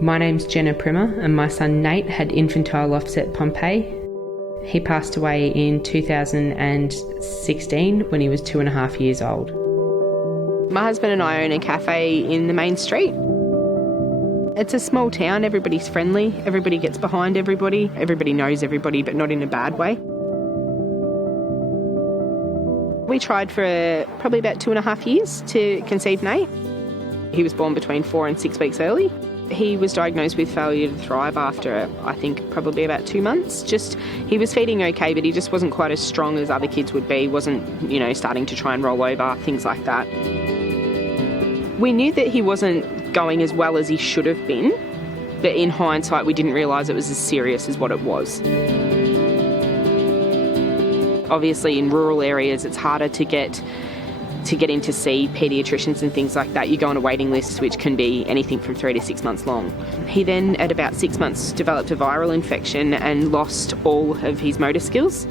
My name's Jenna Primer and my son Nate had infantile offset Pompe. He passed away in 2016 when he was 2.5 years old. My husband and I own a cafe in the main street. It's a small town, everybody's friendly, everybody gets behind everybody knows everybody, but not in a bad way. We tried for probably about 2.5 years to conceive Nate. He was born between 4 and 6 weeks early. He was diagnosed with failure to thrive after, I think, probably about 2 months. He was feeding okay, but he just wasn't quite as strong as other kids would be, wasn't, starting to try and roll over, things like that. We knew that he wasn't going as well as he should have been, but in hindsight, we didn't realise it was as serious as what it was. Obviously, in rural areas, it's harder to get in to see paediatricians and things like that. You go on a waiting list, which can be anything from 3 to 6 months long. He then, at about 6 months, developed a viral infection and lost all of his motor skills.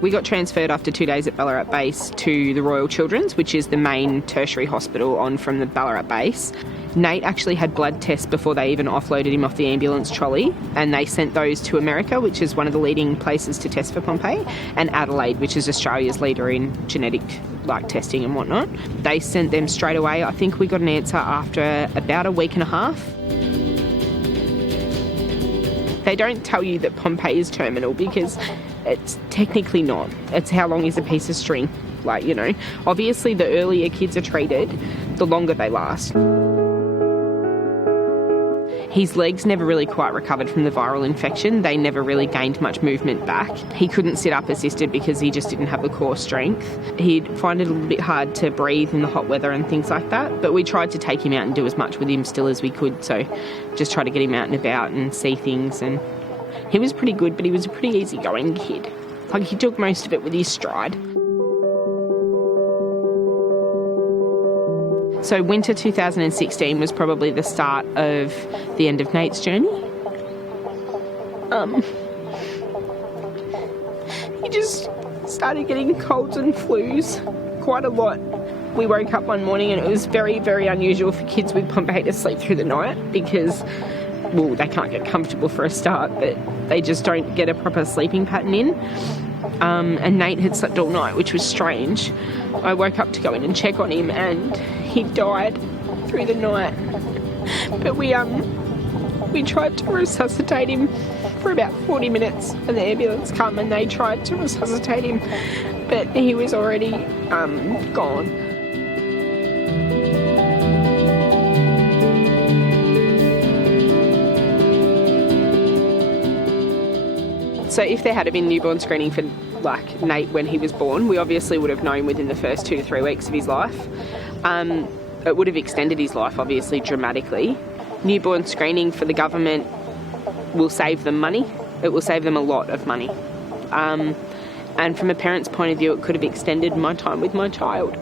We got transferred after 2 days at Ballarat Base to the Royal Children's, which is the main tertiary hospital on from the Ballarat Base. Nate actually had blood tests before they even offloaded him off the ambulance trolley, and they sent those to America, which is one of the leading places to test for Pompe, and Adelaide, which is Australia's leader in genetic testing and whatnot. They sent them straight away. I think we got an answer after about a week and a half. They don't tell you that Pompe is terminal because it's technically not. It's how long is a piece of string. Obviously the earlier kids are treated, the longer they last. His legs never really quite recovered from the viral infection. They never really gained much movement back. He couldn't sit up assisted because he just didn't have the core strength. He'd find it a little bit hard to breathe in the hot weather and things like that, but we tried to take him out and do as much with him still as we could, so just try to get him out and about and see things, and he was pretty good, but he was a pretty easygoing kid. He took most of it with his stride. So winter 2016 was probably the start of the end of Nate's journey. He just started getting colds and flus quite a lot. We woke up one morning and it was very, very unusual for kids with Pompe to sleep through the night because, well, they can't get comfortable for a start, but they just don't get a proper sleeping pattern in. And Nate had slept all night, which was strange. I woke up to go in and check on him and he died through the night. But we tried to resuscitate him for about 40 minutes and the ambulance come and they tried to resuscitate him, but he was already gone. So if there had been newborn screening for Nate when he was born, we obviously would have known within the first 2 to 3 weeks of his life. It would have extended his life obviously dramatically. Newborn screening for the government will save them money. It will save them a lot of money. And from a parent's point of view, it could have extended my time with my child.